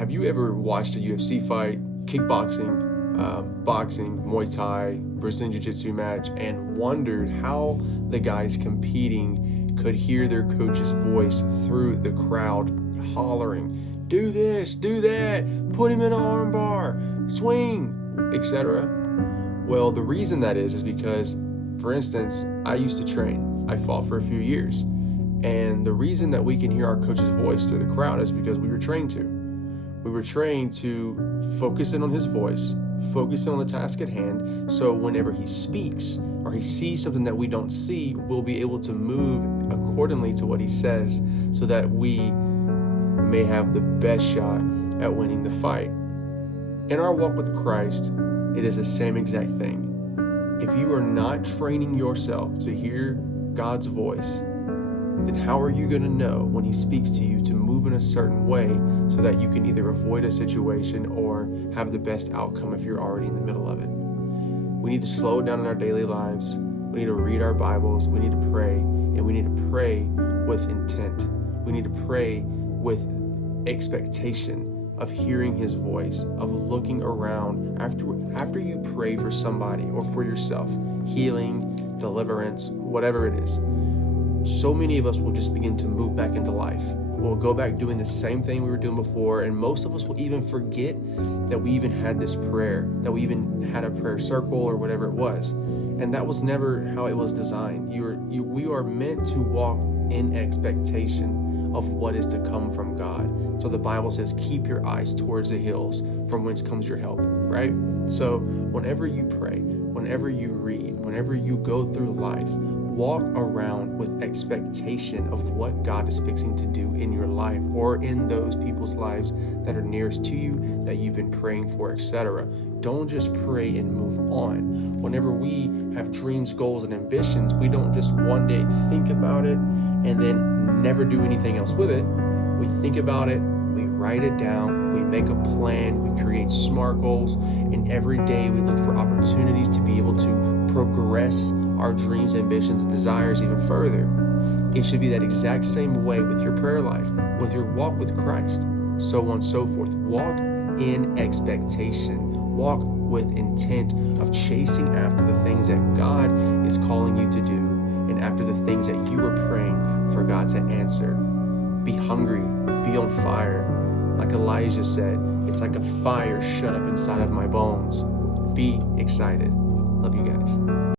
Have you ever watched a UFC fight, kickboxing, boxing, Muay Thai, Brazilian Jiu-Jitsu match, and wondered how the guys competing could hear their coach's voice through the crowd hollering, "Do this, do that, put him in an armbar, swing," etc.? Well, the reason that is because, for instance, I used to train. I fought for a few years. And the reason that we can hear our coach's voice through the crowd is because we were trained to. We were trained to focus in on his voice, focus in on the task at hand, so whenever he speaks or he sees something that we don't see, we'll be able to move accordingly to what he says so that we may have the best shot at winning the fight. In our walk with Christ, it is the same exact thing. If you are not training yourself to hear God's voice, then how are you going to know when he speaks to you to move in a certain way so that you can either avoid a situation or have the best outcome if you're already in the middle of it? We need to slow down in our daily lives. We need to read our Bibles. We need to pray, and we need to pray with intent. We need to pray with expectation of hearing his voice, of looking around after you pray for somebody or for yourself, healing, deliverance, whatever it is. So many of us will just begin to move back into life. We'll go back doing the same thing we were doing before, and most of us will even forget that we even had this prayer, that we even had a prayer circle or whatever it was. And that was never how it was designed. We are meant to walk in expectation of what is to come from God. So the Bible says, keep your eyes towards the hills from whence comes your help, right? So whenever you pray, whenever you read, whenever you go through life, walk around with expectation of what God is fixing to do in your life or in those people's lives that are nearest to you, that you've been praying for, etc. Don't just pray and move on. Whenever we have dreams, goals, and ambitions, we don't just one day think about it and then never do anything else with it. We think about it, we write it down, we make a plan, we create SMART goals, and every day we look for opportunities to be able to progress our dreams, ambitions, and desires even further. It should be that exact same way with your prayer life, with your walk with Christ, so on and so forth. Walk in expectation. Walk with intent of chasing after the things that God is calling you to do and after the things that you are praying for God to answer. Be hungry, be on fire. Like Elijah said, it's like a fire shut up inside of my bones. Be excited. Love you guys.